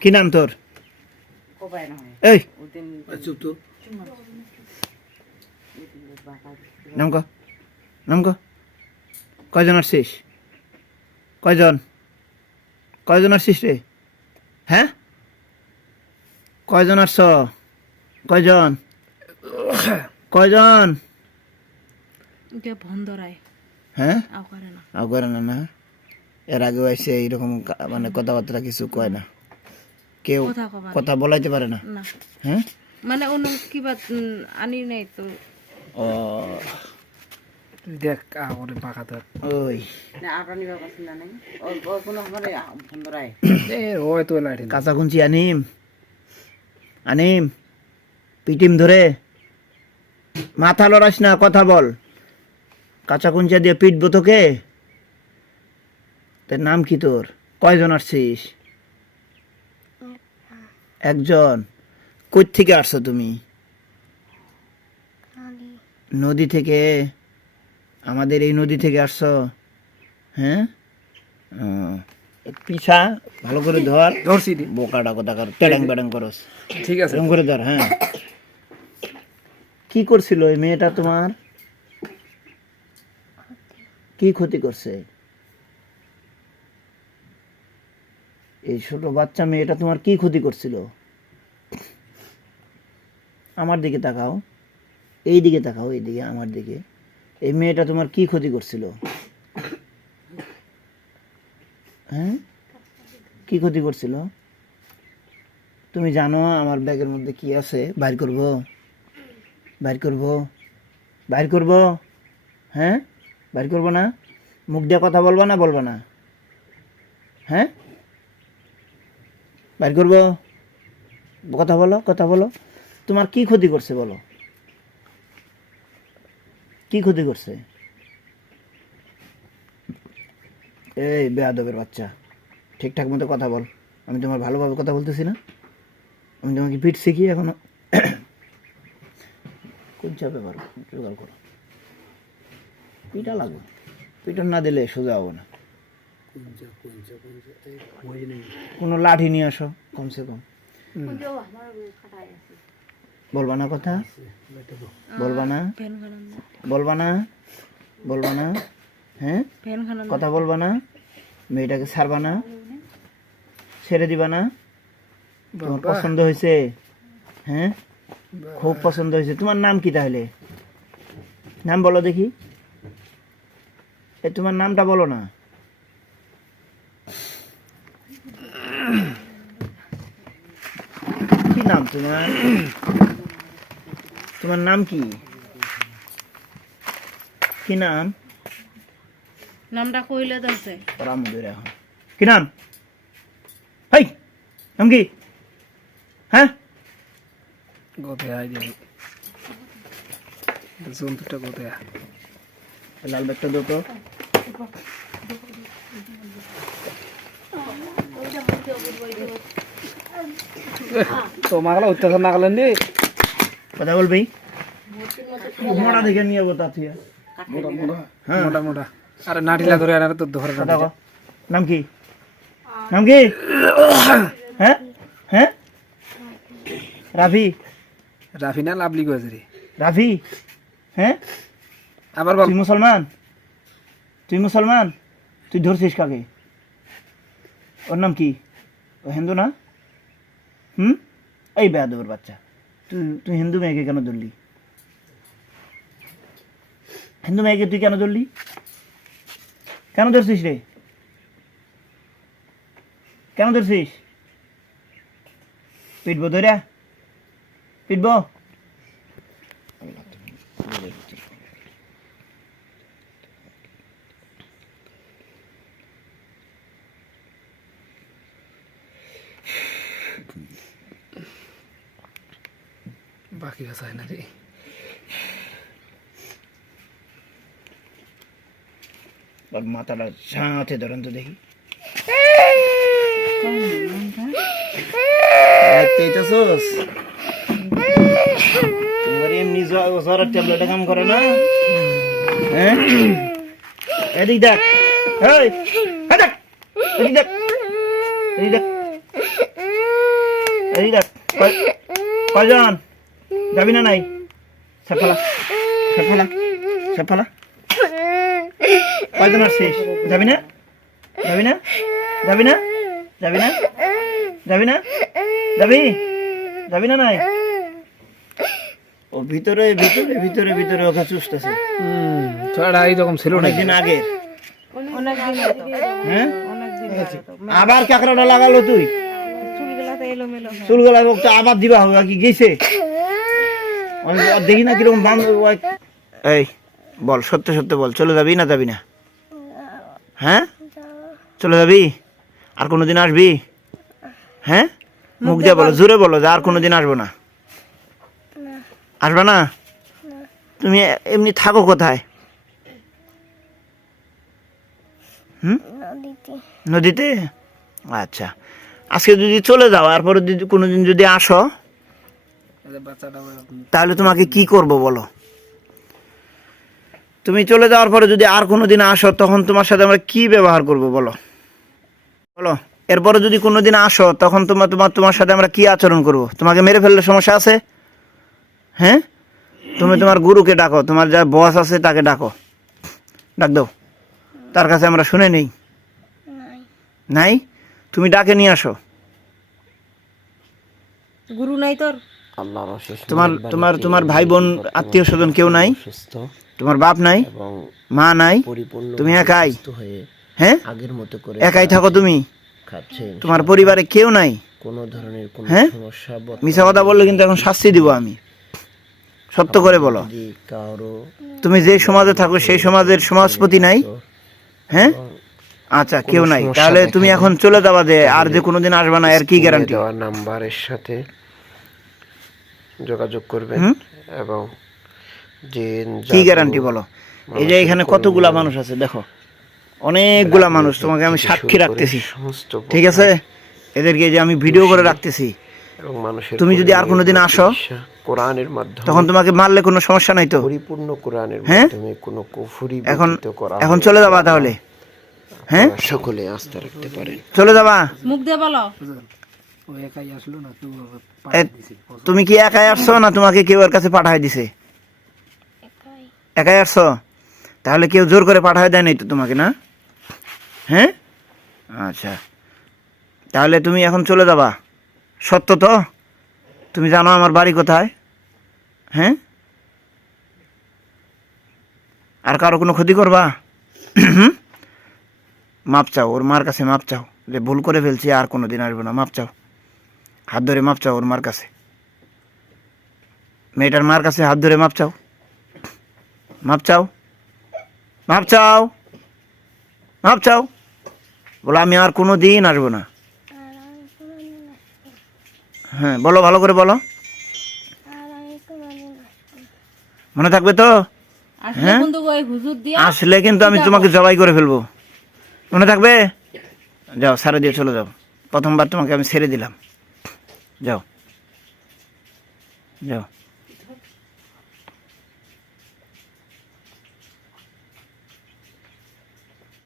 কি নাম তোর? এই চুপ তো, নাম ক, নাম ক। কয়জন আসছিস? কয়জন কয়জন আসছিস রে? হ্যাঁ, কয়জন আসছ? কয়জন কয়জন? হ্যাঁ, আও করে না না। এর আগেও এসে এইরকম মানে কথাবার্তা কিছু কয় না, কেউ কথা বলাইতে পারে না। হ্যাঁ, মানে অন্য কিবা আনি নাই তো। ও দেখ আরে পাকাতার ওই না আপনি নিবা পছন্দ নাই ও কোন আমারে বন্ধরাই এ ওই তো লাইট কাঁচা কুঞ্চি আনিম, আনিম, পিটিম ধরে। মাথা লড়াস না, কথা বল। কাঁচা কুঞ্চা দিয়ে পিটবো তোকে। তোর নাম কি তোর? কয়জন আসছিস? একজন। কই থেকে আসছো তুমি? নদী থেকে? আমাদের এই নদী থেকে আসছো? হ্যাঁ, পিছা ভালো করে ধর। ধরছি বোকাটা কথা কর, প্যাডাং প্যাডাং করস। ঠিক আছে এরকম করে ধর। হ্যাঁ, কি করছিল এই মেয়েটা তোমার? কি ক্ষতি করছে? এই ছোট বাচ্চা মেয়েটা তোমার কি ক্ষতি করছিল? আমার দিকে তাকাও, এই দিকে তাকাও, এই দিকে, আমার দিকে। এই মেয়েটা তোমার কি ক্ষতি করছিল? হ্যাঁ, কি ক্ষতি করছিল? তুমি জানো আমার ব্যাগের মধ্যে কি আছে? বাইর করব, বাইর করব, বাইর করব। হ্যাঁ, বাইর করবো না? মুখ দিয়ে কথা বলবা না, বলবা না? হ্যাঁ, বাইর করব, কথা বলো, কথা বলো। তোমার কি ক্ষতি করছে বলো? কি ক্ষতি করছে? এই বেয়াদবের বাচ্চা, ঠিকঠাক মতো কথা বল। আমি তোমার ভালোভাবে কথা বলতেছি না? আমি তোমাকে পিঠ শিখি এখনো? কোন চাপে পারো, জোগাড় করো। পিঠা লাগবে, পিঠা না দিলে সোজা হবো না। কোনো লাঠি নিয়ে আসো কমসে কম। বলবা না কথা? বলবা না? বলবা না? বলবা না? হ্যাঁ, কথা বলবা না? মেয়েটাকে ছাড়বা না? ছেড়ে দিবা না? তোমার পছন্দ হয়েছে? হ্যাঁ, খুব পছন্দ হয়েছে। তোমার নাম কি তাহলে? নাম বলো দেখি। তোমার নামটা বলো না। কি নাম তোমার? তোমার নাম কি? কি নাম? নামটা কইলে দছে এখন কি নাম? হাই, নাম কি? হ্যাঁ, গোতে আই দিই জন্তুটা গোতে লাল ব্যাগটা দো তো। তোমাকে অত্যাচার না করলেন দি কথা বলবি? মোটা দেখে নিয়ে যাবো তা থিয়া। হ্যাঁ, মোটা মোটা আরে নাটিলা ধরে আনার তো ধরে কথা কও। নাম কি? নাম কি? হ্যাঁ, হ্যাঁ, রাফি। রাফি না লাভলি কয়েছে রে রাফি? হ্যাঁ, আবার বল তুই মুসলমান? তুই মুসলমান? তুই ধরছিস কাকে? ওর নাম কি? ও হিন্দু না? এই বেয়াদবের বাচ্চা, তুই তুই হিন্দু মেয়েকে কেন ধরলি? হিন্দু মেয়েকে তুই কেন ধরলি? কেন ধরছিস রে? কেন ধরছিস? পিটবো ধরে, পিটবো। বাকি আছে না রে মাথাটা ঝাঁতে ধরেন তো দেখি। তোমার এমনি জ্বরের ট্যাবলেটে কাম করে না? হ্যাঁ, এদিক দেখ, এই দেখ, এদিক দেখ, এই দেখ কয়জন যাবি না নাই সাফালা সাফালা সাফালা কয়জন আসছিস যাবি না যাবি না যাবি না যাবি না যাবি না যাবি যাবি না নাই ও ভিতরে ভিতরে ভিতরে ভিতরে ওকে চুষতেছে ছোড়া এইরকম ছিল না অনেকদিন আগে অনেকদিন হ্যাঁ অনেকদিন আবার কাঁকড়াটা লাগালো তুই চুলগুলাতে এলোমেলো হয়। চুলগুলা ওটা আবার দিবা হবে কি গেছে আর দেখি না কিরকম বাম এই বল সত্য সত্য বল চলে যাবি না যাবি না হ্যাঁ চলে যাবি আর কোনোদিন আসবি হ্যাঁ মুখ দিয়ে বলো জোরে বলো যে আর কোনোদিন আসবো না আসবে না তুমি এমনি থাকো কোথায় নদীতে আচ্ছা আজকে যদি চলে যাও আর পরে যদি কোনোদিন যদি আসো বাচ্চাটা তাহলে তোমাকে কি করব বলো তুমি চলে যাওয়ার পরে যদি আর কোনোদিন আসো তখন তোমার সাথে আমরা কি ব্যবহার করব বলো বলো এরপরে যদি কোনোদিন আসো তখন তোমার সাথে আমরা কি আচরণ করব তোমাকে মেরে ফেললে সমস্যা আছে হ্যাঁ তুমি তোমার গুরুকে ডাকো তোমার যা বস আছে তাকে ডাকো ডাক দাও তার কাছে আমরা শুনে নেই নাই তুমি ডাকে নিয়ে আসো গুরু নাই তোর আল্লাহর অশেষ তোমার তোমার তোমার ভাই বোন আত্মীয় স্বজন কেউ নাই সুস্থ তোমার বাপ নাই এবং মা নাই পরিপূর্ণ তুমি একাই সুস্থ হয়ে হ্যাঁ আগের মতো করে একাই থাকো তুমি খাচ্ছেন তোমার পরিবারে কেউ নাই কোনো ধরনের কোনো হ্যাঁ? সমস্যা মিছা কথা বললে কিন্তু এখন শাস্তি দিব আমি সত্য করে বলো যদি কারো তুমি যে সমাজে থাকো সেই সমাজের সমাজপতি নাই হ্যাঁ আচ্ছা কেউ নাই তাহলে তুমি এখন চলে যাবা যে আর যে কোনোদিন আসবে না এর কি গ্যারান্টি দেওয়া নাম্বারের সাথে যোগাযোগ করবেন এবং যে কি গ্যারান্টি বলো এই যে এখানে কতগুলা মানুষ আছে দেখো অনেকগুলা মানুষ তোমাকে আমি সাক্ষী রাখতেছি সমস্ত ঠিক আছে এদেরকে এই যে আমি ভিডিও করে রাখতেছি এবং মানুষের তুমি যদি আর কোনোদিন আসো কোরআনের মাধ্যমে তখন তোমাকে মারলে কোনো সমস্যা নাই তো পরিপূর্ণ কোরআনের হ্যাঁ? মাধ্যমে কোনো কুফরি এখন ব্যতীত করা এখন চলে যাবা তাহলে হ্যাঁ আপনারা সকলে আস্থা রাখতে পারেন চলে যাবা মুখ দিয়ে বলো ও একাই আসলো না তো এ, তুমি কি একাই আসছো না তোমাকে কেউ এর কাছে পাঠায় দিছে একাই আসছো তাহলে কেউ জোর করে পাঠায় দেয় নাই তো তোমাকে না হ্যাঁ আচ্ছা তাহলে তুমি এখন চলে যাবা সত্য তো তুমি জানো আমার বাড়ি কোথায় হ্যাঁ আর কারো কোনো ক্ষতি করবা মাপ চাও ওর মার কাছে মাপ চাও যে ভুল করে ফেলছি আর কোনো দিন আসবো না মাপ চাও হাত ধরে মাপ চাও ওর মার কাছে মেয়েটার মার কাছে হাত ধরে মাপ চাও মাপ চাও মাপ চাও মাপ চাও বলো আমি আর কোনো দিন আসবো না হ্যাঁ বলো ভালো করে বলো মনে থাকবে তো আসলে কিন্তু ওই হুজুর দিয়া আসলে কিন্তু আমি তোমাকে জবাই করে ফেলবো মনে থাকবে যাও সারা দিয়ে চলে যাও প্রথমবার তোমাকে আমি ছেড়ে দিলাম যাও যাও